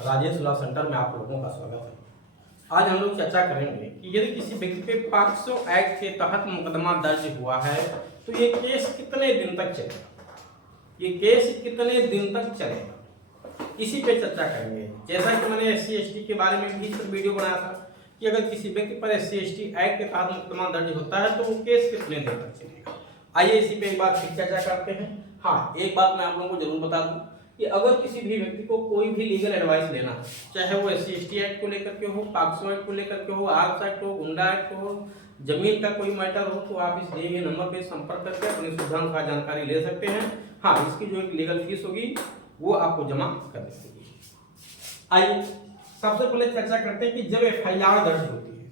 Rajesh law centre में आप लोगों का स्वागत है। आज हम लोग चर्चा करेंगे कि यदि किसी व्यक्ति पे पॉक्सो एक्ट के तहत मुकदमा दर्ज हुआ है तो ये केस कितने दिन तक चलेगा, ये केस कितने दिन तक चलेगा, इसी पे चर्चा करेंगे। जैसा कि मैंने SC/ST के बारे में भी इस पर वीडियो बनाया था कि अगर किसी व्यक्ति पर SC/ST एक्ट के तहत मुकदमा दर्ज होता है तो वो केस कितने दिन तक चलेगा। आइए इसी पे एक बार फिर चर्चा करते हैं। हाँ, एक बात मैं आप लोगों को जरूर बता दूं कि अगर किसी भी व्यक्ति को कोई भी लीगल एडवाइस लेना है, चाहे वो SC/ST एक्ट को लेकर के हो, पॉक्सो एक्ट को लेकर के हो, आर्म्स एक्ट हो, गुंडा एक्ट हो, जमीन का कोई मैटर हो, तो आप इस दिए गए नंबर पे संपर्क करके अपनी सुविधानुसार जानकारी ले सकते हैं। हाँ, इसकी जो एक लीगल फीस होगी वो आपको जमा करनी होगी। आइए सबसे पहले चर्चा करते हैं कि जब FIR दर्ज होती है,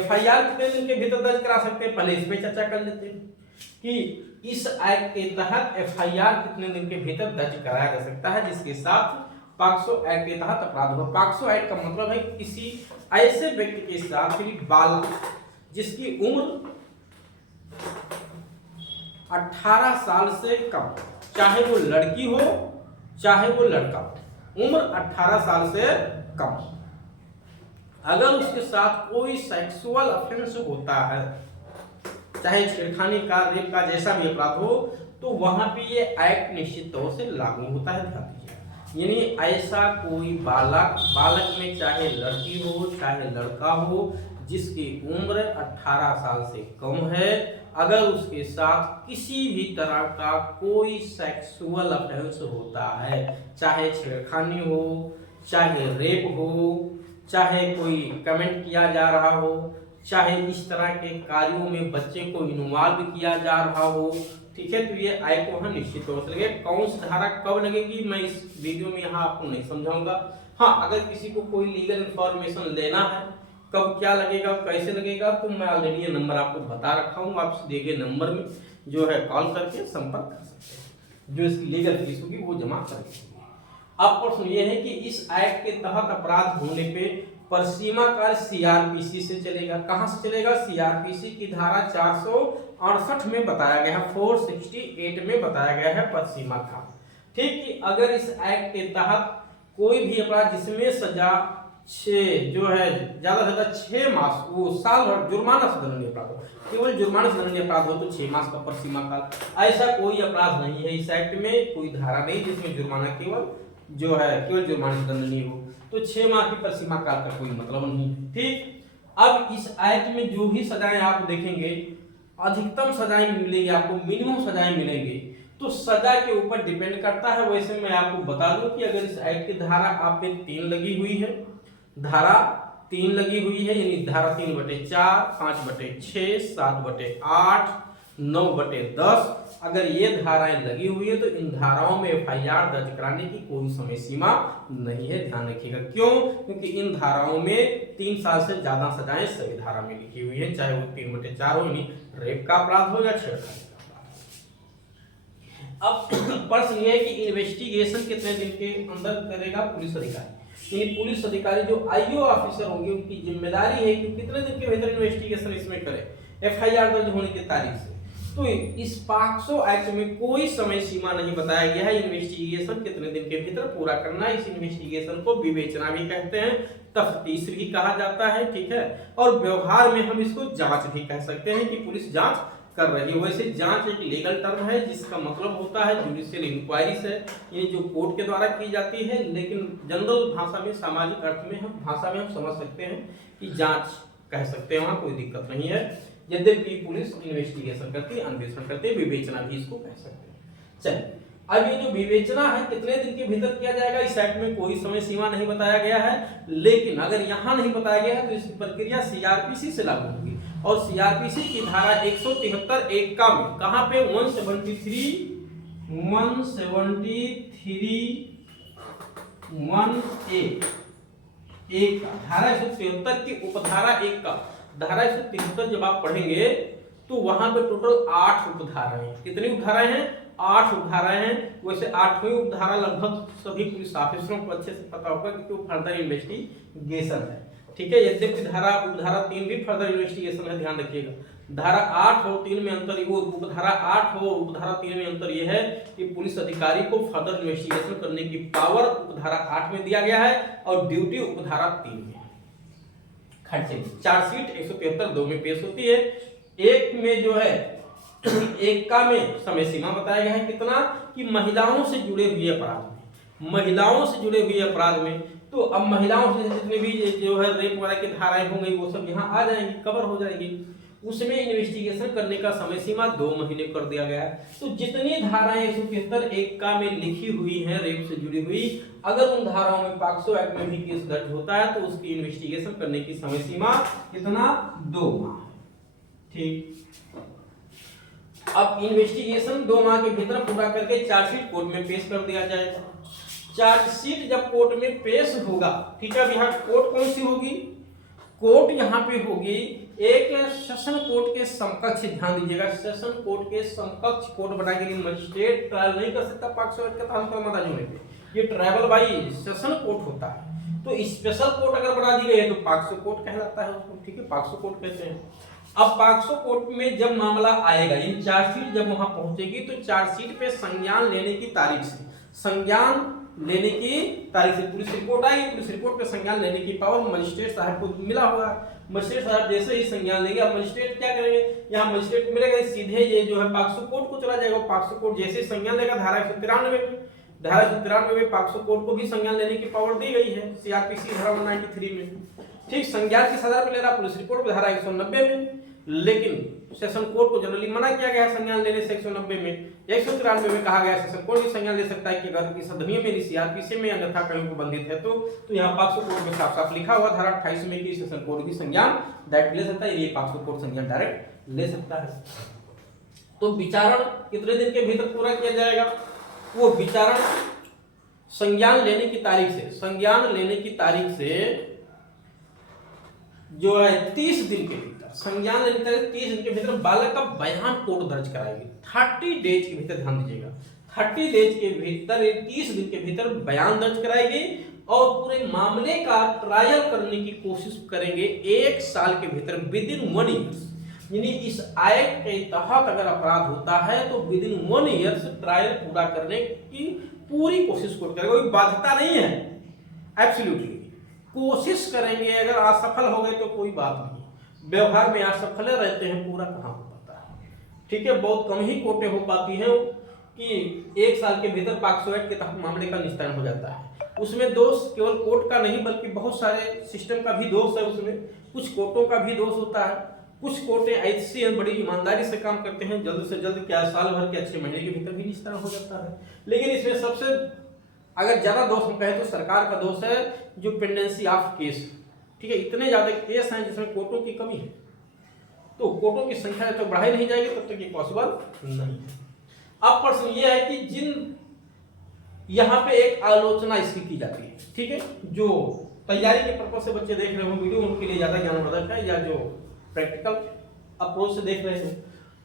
FIR कितने दिन के भीतर दर्ज करा सकते हैं, पहले इस पे चर्चा कर लेते हैं कि इस एक्ट के तहत FIR कितने दिन के भीतर दर्ज कराया जा सकता है जिसके साथ पॉक्सो एक्ट के तहत अपराध हो। पॉक्सो एक्ट का मतलब है किसी ऐसे व्यक्ति के साथ बालक जिसकी उम्र 18 साल से कम, चाहे वो लड़की हो चाहे वो लड़का हो, उम्र 18 साल से कम, अगर उसके साथ कोई सेक्सुअल ऑफेंस होता है, चाहे छेड़खानी का, रेप का, जैसा भी अपराध हो, तो वहां पे ये एक्ट निश्चित तौर से लागू होता है। ध्यान दीजिए, यानी ऐसा कोई बालक में चाहे लड़की हो चाहे लड़का हो जिसकी उम्र 18 साल से कम है, अगर उसके साथ किसी भी तरह का कोई सेक्सुअल ऑफेंस होता है, चाहे छेड़खानी हो, चाहे रेप हो, चाहे कोई कमेंट किया जा रहा हो, चाहे इस तरह के कार्यों में बच्चे को इन्वॉल्व किया जा रहा हो, ठीक है, तो ये एक्ट वहां निश्चित तौर से लगेगा। कौन सी धारा कब लगेगी मैं इस वीडियो में यहाँ आपको नहीं समझाऊंगा। हाँ, अगर किसी को कोई लीगल इंफॉर्मेशन लेना है कब क्या लगेगा कैसे लगेगा तो मैं ऑलरेडी ये नंबर आपको बता रखा हूँ, आप दिए गए नंबर में जो है कॉल करके संपर्क कर सकते हैं, जो इसकी लीगल फीस होगी वो जमा करेंगे। अब प्रश्न ये है कि इस एक्ट के तहत अपराध होने पे परसीमा काल CRPC से चलेगा। कहां से चलेगा? CRPC की धारा 468 में बताया गया है, 468 में बताया गया है परसीमा काल। ठीक, कि अगर इस एक्ट के तहत कोई भी अपराध जिसमें सजा 6 जो है ज्यादा से ज्यादा 6 मास, वो साल भर जुर्माना से दंडनीय अपराध हो, केवल जुर्माना से दंडनीय अपराध हो तो 6 मास का परसीमा काल। ऐसा कोई अपराध नहीं है इस एक्ट में, कोई धारा नहीं जिसमें जुर्माना केवल जुर्माने से दंडनीय हो, तो 6 माह की परसीमा काल का कोई मतलब नहीं है। ठीक, अब इस एक्ट में जो भी सजाएं आप देखेंगे, अधिकतम सजाएं मिलेगी आपको, मिनिमम सजाएं मिलेंगी, तो सजा के ऊपर डिपेंड करता है। वैसे मैं आपको बता दूं कि अगर इस एक्ट की धारा आप पे 3 लगी हुई है, धारा 3 लगी हुई है, यानी धारा 3/4, 5/6, 7/8, 9/10, अगर ये धाराएं लगी हुई है तो इन धाराओं में FIR दर्ज कराने की कोई समय सीमा नहीं है। ध्यान रखिएगा, क्यों? क्योंकि इन धाराओं में 3 साल से ज्यादा सजाएं सभी धारा में लिखी हुई है, चाहे वो 3/4 हो, यानी रेप का अपराध हो या छेड़खानी का अपराध। अब प्रश्न ये है कि इन्वेस्टिगेशन कितने दिन के अंदर करेगा पुलिस अधिकारी, यानी पुलिस अधिकारी जो IO ऑफिसर होंगे उनकी जिम्मेदारी है कि कितने दिन के भीतर इन्वेस्टिगेशन इसमें करे FIR दर्ज होने की तारीख से। तो इस पॉक्सो एक्ट में कोई समय सीमा नहीं बताया गया है, इन्वेस्टिगेशन कितने दिन के भीतर पूरा करना है। इस इन्वेस्टिगेशन को विवेचना भी कहते हैं, तफ्तीश भी कहा जाता है, ठीक है, और व्यवहार में हम इसको जांच भी कह सकते हैं कि पुलिस जांच कर रही है। वैसे जांच एक लीगल टर्म है जिसका मतलब होता है जुडिशियल इंक्वायरी से, ये जो कोर्ट के द्वारा की जाती है, लेकिन जनरल भाषा में, सामाजिक अर्थ में हम समझ सकते हैं कि जांच कह सकते हैं, वहां कोई दिक्कत नहीं है। यद्यपि पुलिस इन्वेस्टिगेशन करती है, अन्वेषण करती है, विवेचना भी इसको कह सकते हैं। चलिए, अब ये जो विवेचना है कितने दिन के भीतर किया जाएगा, इस एक्ट में कोई समय सीमा नहीं बताया गया है, लेकिन अगर यहाँ नहीं बताया गया है तो इसकी प्रक्रिया CRPC से लागू होगी, और CRPC की धारा 173(1) में कहां पे 173 1 धारा 173 की उपधारा 1 का, धारा 173 जब आप पढ़ेंगे तो वहां पे टोटल 8 उपधाराएं हैं। कितनी उपधाराएं हैं? 8 उपधाराएं हैं। वैसे 8वीं उपधारा लगभग सभी पुलिस ऑफिसरों को अच्छे से पता होगा क्योंकि वो फर्दर इन्वेस्टिगेशन है, ठीक है। यद्यपि उपधारा 3 भी फर्दर इन्वेस्टिगेशन है, ध्यान रखिएगा। धारा 8 और 3 में अंतर, वो उपधारा 8 और उपधारा 3 में अंतर यह है कि पुलिस अधिकारी को फर्दर इन्वेस्टिगेशन करने की पावर उपधारा 8 में दिया गया है और ड्यूटी उपधारा 3 में है। खर्चे चार्जशीट 173(2) में पेश होती है। एक में जो है एक का में समय सीमा बताया गया है कितना कि महिलाओं से जुड़े हुए अपराध में, महिलाओं से जुड़े हुए अपराध में, तो अब महिलाओं से जितने भी जो है रेप वगैरह की धाराएं हो गई वो सब यहाँ आ जाएंगी, कवर हो जाएंगी। उसमें इन्वेस्टिगेशन करने का समय सीमा 2 महीने कर दिया गया है। तो जितनी धाराएं 173(1) का में लिखी हुई हैं रेप से जुड़ी हुई, अगर उन धाराओं में पॉक्सो एक्ट में भी केस दर्ज होता है तो उसकी इन्वेस्टिगेशन करने की समय सीमा कितना 2 माह। ठीक, अब इन्वेस्टिगेशन 2 माह के भीतर पूरा करके चार्जशीट कोर्ट में पेश कर दिया जाएगा। चार्जशीट जब कोर्ट में पेश होगा, ठीक है, अब यहाँ कोर्ट कौन सी होगी, कोर्ट यहाँ पे होगी एक सेशन कोर्ट के समकक्ष, ध्यान दीजिएगा, सेशन कोर्ट के समकक्ष कोर्ट बनाने के लिए मजिस्ट्रेट ट्रायल नहीं कर सकता पॉक्सो एक्ट के तहत मामला होने पे, ये ट्रायबल बाई सेशन कोर्ट होता है। तो स्पेशल कोर्ट अगर बना दी गई है तो पॉक्सो कोर्ट कहलाता है उसको, ठीक है, पॉक्सो कोर्ट कहते हैं। अब पॉक्सो कोर्ट में जब मामला आएगा, यानी चार्जशीट जब वहां पहुंचेगी तो चार्जशीट पे संज्ञान लेने की तारीख से, संज्ञान लेने की तारीख से पुलिस रिपोर्ट आएगी, पुलिस रिपोर्ट पे संज्ञान लेने की पावर मजिस्ट्रेट साहब को मिला हुआ है। मजिस्ट्रेट साहब जैसे ही संज्ञान लेंगे, अब मजिस्ट्रेट क्या करेंगे, यहाँ मजिस्ट्रेट को मिलेगा सीधे ये जो है पॉक्सो कोर्ट को चला जाएगा। पॉक्सो कोर्ट जैसे ही संज्ञान लेगा धारा 193 में, धारा 193 में पॉक्सो कोर्ट को भी संज्ञान लेने की पावर दी गई है सीआरपीसी धारा 193 में। ठीक, संज्ञान किस आधार पर ले रहा, पुलिस रिपोर्ट पे धारा 190 में, लेकिन सेशन कोर्ट को जनरली मना किया गया है संज्ञान लेने से 190 में। 193 में कहा गया है सेशन कोर्ट भी संज्ञान ले सकता है कि अगर इस अधिनियम में सीआरपीसी में अन्यथा कहीं को बंधित है तो यहाँ पॉक्सो कोर्ट में साफ साफ लिखा हुआ धारा 28 में कि सेशन कोर्ट भी संज्ञान डायरेक्ट ले सकता है, ये पॉक्सो कोर्ट संज्ञान डायरेक्ट ले सकता है। तो विचारण कितने दिन के भीतर पूरा किया जाएगा, वो विचारण संज्ञान लेने की तारीख से, संज्ञान लेने की तारीख से जो है 30 दिन के भीतर, संज्ञान लेने की तारीख 30 दिन के भीतर बालक का बयान कोर्ट दर्ज कराएगी। 30 डेज के भीतर, ध्यान दीजिएगा, 30 डेज के भीतर, 30 दिन के भीतर बयान दर्ज कराएगी और पूरे मामले का ट्रायल करने की कोशिश करेंगे 1 साल के भीतर, विद इन 1 ईयर। यानी इस एक्ट के तहत अगर अपराध होता है तो विद इन 1 ईयर ट्रायल पूरा करने की पूरी कोशिश करेगा। कोई बाध्यता नहीं है, एब्सोल्युटली कोशिश करेंगे। अगर असफल हो गए तो कोई बात नहीं, व्यवहार में असफल रहते हैं, पूरा कहाँ हो पाता है। ठीक है, बहुत कम ही कोर्टें हो पाती हैं कि 1 साल के भीतर पॉक्सो एक्ट के तहत मामले का निस्तारण हो जाता है। उसमें दोष केवल कोर्ट का नहीं बल्कि बहुत सारे सिस्टम का भी दोष है, उसमें कुछ कोर्टों का भी दोष होता है। कुछ कोर्टें ऐसी हैं बड़ी ईमानदारी से काम करते हैं, जल्द से जल्द क्या साल भर के 6 महीने के भीतर भी निस्तारण हो जाता है। लेकिन इसमें सबसे अगर ज्यादा दोष हम कहें तो सरकार का दोष है जो पेंडेंसी ऑफ केस। ठीक है, इतने ज्यादा केस हैं जिसमें कोर्टों की कमी है, तो कोर्टों की संख्या जब तक बढ़ाई नहीं जाएगी तब तक ये पॉसिबल नहीं है। अब प्रश्न ये है कि जिन यहाँ पे एक आलोचना इसकी की जाती है, ठीक है, जो तैयारी के पर्पज से बच्चे देख रहे हो वीडियो, उनके लिए ज्यादा ज्ञानवर्धक है, या जो प्रैक्टिकल अप्रोच से देख रहे हो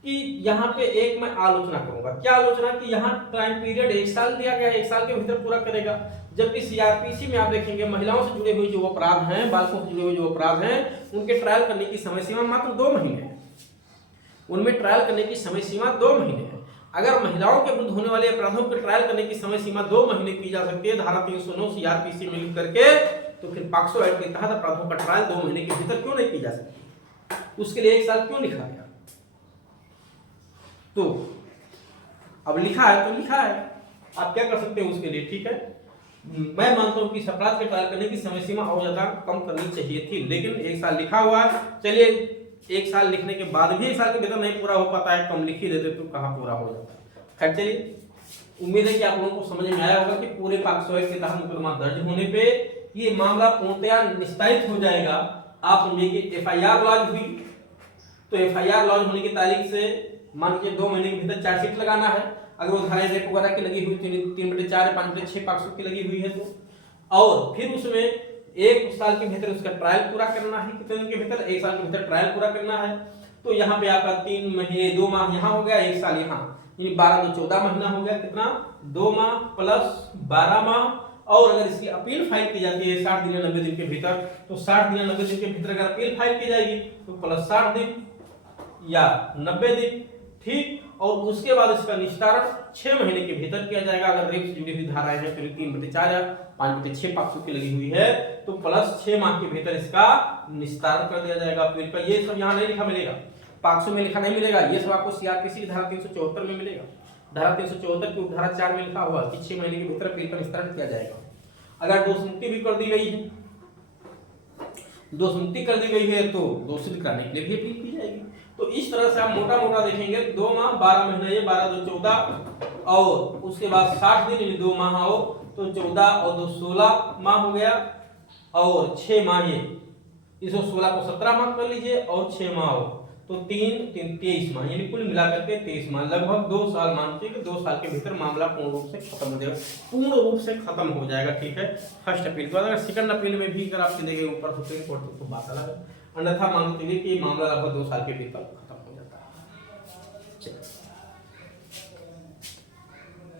कि यहाँ पे एक मैं आलोचना करूंगा। क्या आलोचना कि यहाँ टाइम पीरियड 1 साल दिया गया है, 1 साल के भीतर पूरा करेगा, जबकि सीआरपीसी में आप देखेंगे महिलाओं से जुड़े हुए जो अपराध हैं, बालकों से जुड़े हुए जो अपराध हैं, उनके ट्रायल करने की समय सीमा मात्र 2 महीने है। उनमें ट्रायल करने की समय सीमा 2 महीने है। अगर महिलाओं के विरुद्ध होने वाले अपराधों के ट्रायल करने की समय सीमा 2 महीने की जा सकती है धारा 309 सीआरपीसी में लिख करके, तो फिर पॉक्सो एक्ट के तहत अपराधों का ट्रायल 2 महीने के भीतर क्यों नहीं की जा सकती, उसके लिए 1 साल क्यों लिखा गया। तो अब लिखा है तो लिखा है, आप क्या कर सकते हो उसके लिए। ठीक है, मैं मानता हूं कि इस अपराध के ट्रायल करने की समय सीमा और ज्यादा कम करनी चाहिए थी, लेकिन 1 साल लिखा हुआ है। चलिए 1 साल लिखने के बाद भी 1 साल के भीतर नहीं पूरा हो पाता है, कम लिख ही देते तो कहाँ पूरा हो जाता है। खैर चलिए, उम्मीद है कि आप लोगों को समझ में आया होगा कि पूरे पॉक्सो एक्ट के तहत मुकदमा दर्ज होने पे ये मामला पूर्णतया निस्तारित हो जाएगा। आप समझिए कि एफआईआर लॉन्च हुई, तो एफआईआर लॉन्च होने की तारीख से मान के 2 महीने के भीतर चार्जशीट लगाना है। अगर वो धारा रेप वगैरह की लगी हुई 3/4 5/6 पॉक्सो की लगी हुई है तो, और फिर उसमें 1 साल के भीतर उसका ट्रायल पूरा करना है। कितने दिन के भीतर, 1 साल के भीतर ट्रायल पूरा करना है। तो यहाँ पे आपका 3 महीने 2 माह यहाँ हो गया, 1 साल यहाँ, यानी 12 तो 14 महीना हो गया। कितना, 2 माह प्लस 12 माह। और अगर इसकी अपील फाइल की जाती है 60 दिन या 90 दिन के भीतर, तो 60 दिन या 90 दिन के भीतर अगर अपील फाइल की जाएगी तो प्लस 60 दिन, या 90 दिन, ठीक। और उसके बाद इसका निस्तारण 6 महीने के भीतर किया जाएगा। अगर रेप से जुड़ी हुई धाराएं हैं तो 3/4 या 5/6 पॉक्सो की लगी हुई है तो प्लस 6 माह के भीतर इसका निस्तारण कर दिया जाएगा। फिर ये सब यहाँ नहीं लिखा मिलेगा, पॉक्सो में लिखा नहीं मिलेगा, ये सब आपको सीआरपीसी की धारा 374 में मिलेगा। धारा 374 की धारा 4 में लिखा हुआ कि 6 महीने के भीतर अपील का निस्तारण किया जाएगा। अगर दोषमुक्ति भी कर दी गई है, दोषमुक्ति कर दी गई है तो दोषित कराने के लिए भी अपील की जाएगी। तो इस तरह से आप मोटा मोटा देखेंगे 2 माह 12 महीना, ये 12 2 14 और उसके बाद 60 दिन यानी 2 माह हो तो 14 और 2 16 माह हो गया और 6 माह, ये इसको 16 को 17 माह कर लीजिए और 6 माह हो तो 3 3 23 माह, यानी कुल मिलाकर के 23 माह, लगभग 2 साल मानते हैं कि 2 साल के भीतर मामला पूर्ण रूप से खत्म हो जाएगा, पूर्ण रूप से खत्म हो जाएगा। ठीक है, फर्स्ट अपील के बाद अगर सेकंड अपील में भी अगर आप चले गए ऊपर सुप्रीम कोर्ट तो बात अलग है, अन्यथा मान लीजिए कि मामला लगभग 2 साल के भीतर